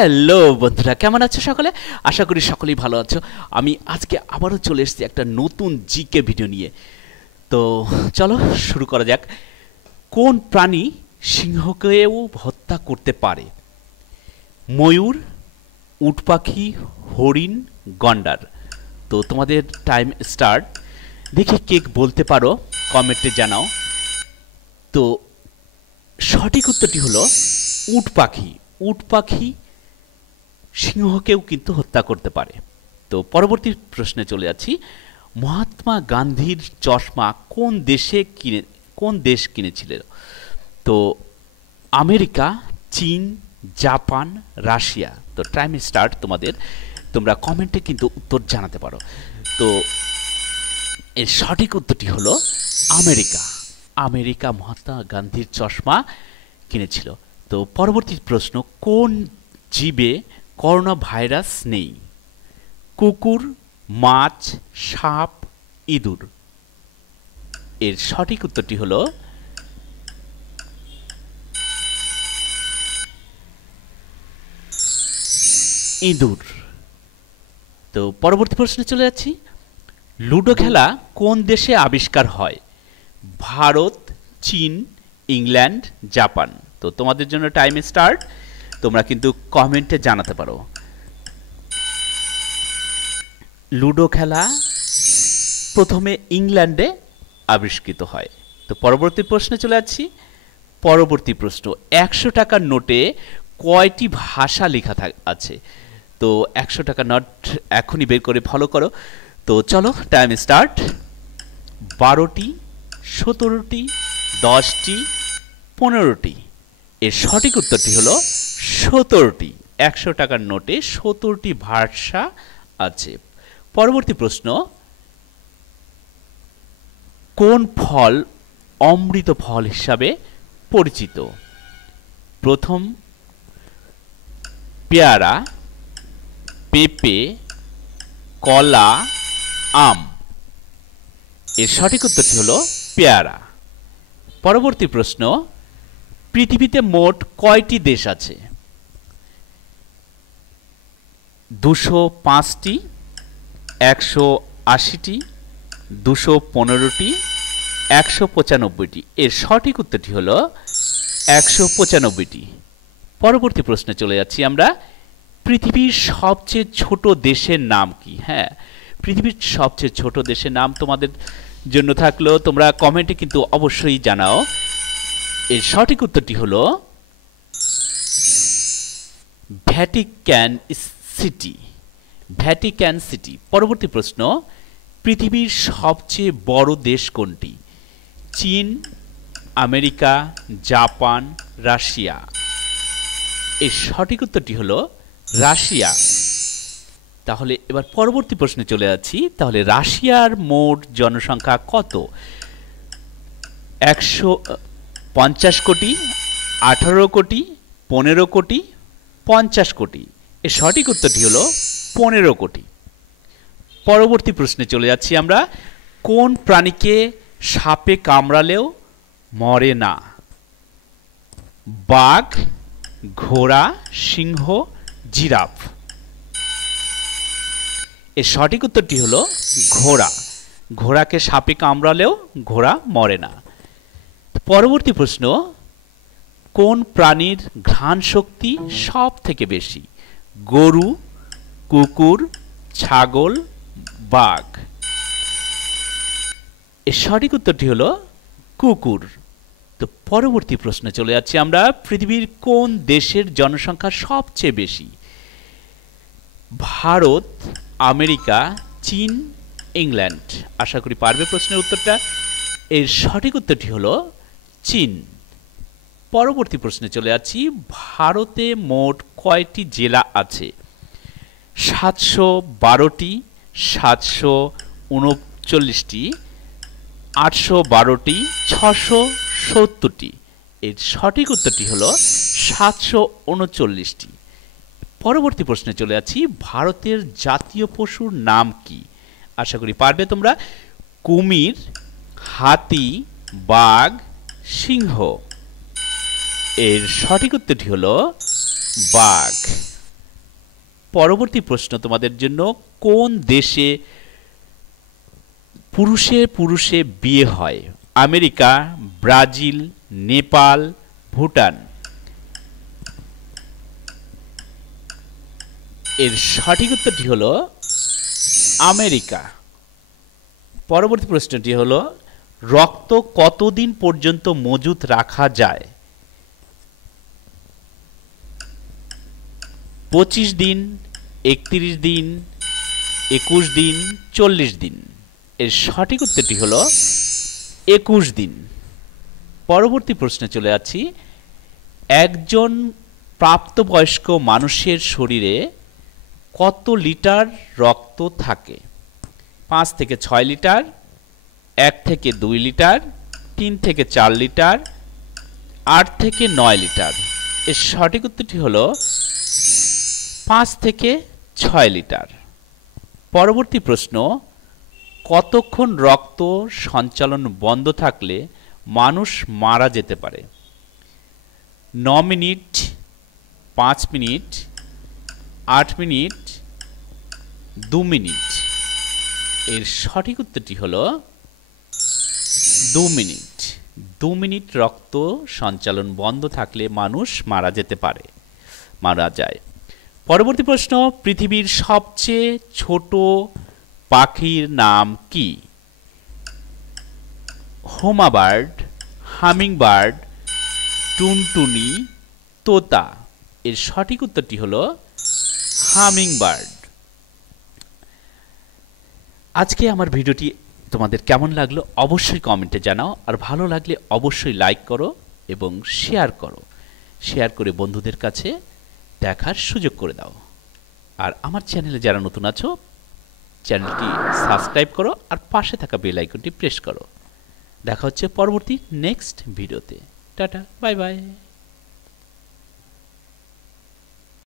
Hello বন্ধুরা, কেমন আছো সকলে? আশা করি সকলেই ভালো আছো। আমি আজকে আবারও চলে এসেছি একটা নতুন জিকে ভিডিও নিয়ে। তো চলো শুরু করা যাক। কোন প্রাণী সিংহকেও হত্যা করতে পারে? ময়ূর, উট পাখি, হরিণ, গন্ডার। তো তোমাদের টাইম স্টার্ট। দেখি কে বলতে পারো, কমেন্টে জানাও। তো সঠিক উত্তরটি হলো উট পাখি। উট পাখি সিংহকেও কিন্তু হত্যা করতে পারে। তো পরবর্তী প্রশ্নে চলে যাচ্ছি। মহাত্মা গান্ধীর চশমা কোন দেশ কিনেছিল? তো আমেরিকা, চীন, জাপান, রাশিয়া। তো টাইম স্টার্ট তোমাদের। তোমরা কমেন্টে কিন্তু উত্তর জানাতে পারো। তো এর সঠিক উত্তরটি হলো আমেরিকা। আমেরিকা মহাত্মা গান্ধীর চশমা কিনেছিল। তো পরবর্তী প্রশ্ন, কোন জীবে করোনা ভাইরাস নেই? কুকুর, মাছ, সাপ, ইঁদুর। এর সঠিক উত্তরটি হলো ইঁদুর। তো পরবর্তী প্রশ্নে চলে যাচ্ছি। লুডো খেলা কোন দেশে আবিষ্কার হয়? ভারত, চীন, ইংল্যান্ড, জাপান। তো তোমাদের জন্য টাইম স্টার্ট। তোমরা কিন্তু কমেন্টে জানাতে পারো। লুডো খেলা প্রথমে ইংল্যান্ডে আবিষ্কৃত হয়। তো পরবর্তী প্রশ্নে চলে যাচ্ছি। পরবর্তী প্রশ্ন, 100 টাকার নোটে কয়টি ভাষা লেখা আছে? তো 100 টাকার নোট এখনই বের করে ফলো করো। তো চলো টাইম স্টার্ট। 12টি, 17টি, 10টি, 15টি। এর সঠিক উত্তরটি হলো 17টি। 100 টাকার নোটে 17টি ভাষা আছে। পরবর্তী প্রশ্ন, কোন ফল অমৃত ফল হিসাবে পরিচিত? প্রথম, পেয়ারা, পেঁপে, কলা, আম। এর সঠিক উত্তরটি হলো পেয়ারা। পরবর্তী প্রশ্ন, পৃথিবীতে মোট কয়টি দেশ আছে? 205টি, 180টি, 215টি, 195টি। এর সঠিক উত্তরটি হলো 195টি। পরবর্তী প্রশ্নে চলে যাচ্ছি আমরা। পৃথিবীর সবচেয়ে ছোট দেশের নাম কি? হ্যাঁ, পৃথিবীর সবচেয়ে ছোট দেশের নাম তোমাদের জন্য থাকলো, তোমরা কমেন্টে কিন্তু অবশ্যই জানাও। এর সঠিক উত্তরটি হলো ভ্যাটিকান সিটি। Vatican city. পরবর্তী প্রশ্ন, পৃথিবীর সবচেয়ে বড় দেশ কোনটি? চীন, আমেরিকা, জাপান, রাশিয়া। এর সঠিক উত্তরটি হলো রাশিয়া। তাহলে এবার পরবর্তী প্রশ্নে চলে যাচ্ছি। তাহলে রাশিয়ার মোট জনসংখ্যা কত? 150 কোটি, 18 কোটি, 15 কোটি, 50 কোটি। এর সঠিক উত্তরটি হলো 15 কোটি। পরবর্তী প্রশ্নে চলে যাচ্ছি আমরা। কোন প্রাণীকে সাপে কামড়ালেও মরে না? বাঘ, ঘোড়া, সিংহ, জিরাফ। এর সঠিক উত্তরটি হলো ঘোড়া। ঘোড়াকে সাপে কামড়ালেও ঘোড়া মরে না। পরবর্তী প্রশ্ন, কোন প্রাণীর ঘ্রাণ শক্তি সব থেকে বেশি? গরু, কুকুর, ছাগল, বাঘ। এর সঠিক উত্তরটি হলো কুকুর। তো পরবর্তী প্রশ্নে চলে যাচ্ছি আমরা। পৃথিবীর কোন দেশের জনসংখ্যা সবচেয়ে বেশি? ভারত, আমেরিকা, চীন, ইংল্যান্ড। আশা করি পারবে প্রশ্নের উত্তরটা। এর সঠিক উত্তরটি হলো চীন। পরবর্তী প্রশ্নে চলে যাচ্ছি। ভারতে মোট কয়টি জেলা আছে? 712টি, 739টি, 812টি, 670টি। এর সঠিক উত্তরটি হলো 739টি। পরবর্তী প্রশ্নে চলে যাচ্ছি। ভারতের জাতীয় পশুর নাম কি? আশা করি পারবে তোমরা। কুমির, হাতি, বাঘ, সিংহ। এর সঠিক উত্তরটি হলো বাঘ। পরবর্তী প্রশ্ন তোমাদের জন্য, কোন দেশে পুরুষে পুরুষে বিয়ে হয়? America, Brazil, Nepal, Bhutan. এর সঠিক উত্তরটি হলো আমেরিকা। পরবর্তী প্রশ্নটি হলো, রক্ত কতদিন পর্যন্ত মজুত রাখা যায়? 25 দিন, 31 দিন, 21 দিন, 40 দিন। এর সঠিক উত্তরটি হলো 21 দিন। পরবর্তী প্রশ্নে চলে যাচ্ছি, একজন প্রাপ্তবয়স্ক মানুষের শরীরে কত লিটার রক্ত থাকে? 5 থেকে 6 লিটার, 1 থেকে 2 লিটার, 3 থেকে 4 লিটার, 8 থেকে 9 লিটার। এর সঠিক উত্তরটি হলো 5 থেকে 6 লিটার। পরবর্তী প্রশ্ন, কতক্ষণ রক্ত সঞ্চালন বন্ধ থাকলে মানুষ মারা যেতে পারে? 9 মিনিট, 5 মিনিট, 8 মিনিট, 2 মিনিট। এর সঠিক উত্তরটি হলো 2 মিনিট। 2 মিনিট রক্ত সঞ্চালন বন্ধ থাকলে মানুষ মারা যেতে পারে, মারা যায়। পরবর্তী প্রশ্ন, পৃথিবীর সবচেয়ে ছোট পাখির নাম কি? হোমা বার্ড, হামিং বার্ড, টুনটুনি, তোতা। এর সঠিক উত্তরটি হলো হামিং বার্ড। আজকে আমার ভিডিওটি তোমাদের কেমন লাগলো অবশ্যই কমেন্টে জানাও, আর ভালো লাগলে অবশ্যই লাইক করো এবং শেয়ার করো। শেয়ার করে বন্ধুদের কাছে দেখার সুযোগ করে দাও। আর আমার চ্যানেলে যারা নতুন আছো, চ্যানেলটি সাবস্ক্রাইব করো আর পাশে থাকা বেল আইকনটি প্রেস করো। দেখা হচ্ছে পরবর্তী নেক্সট ভিডিওতে। Tata, bye bye.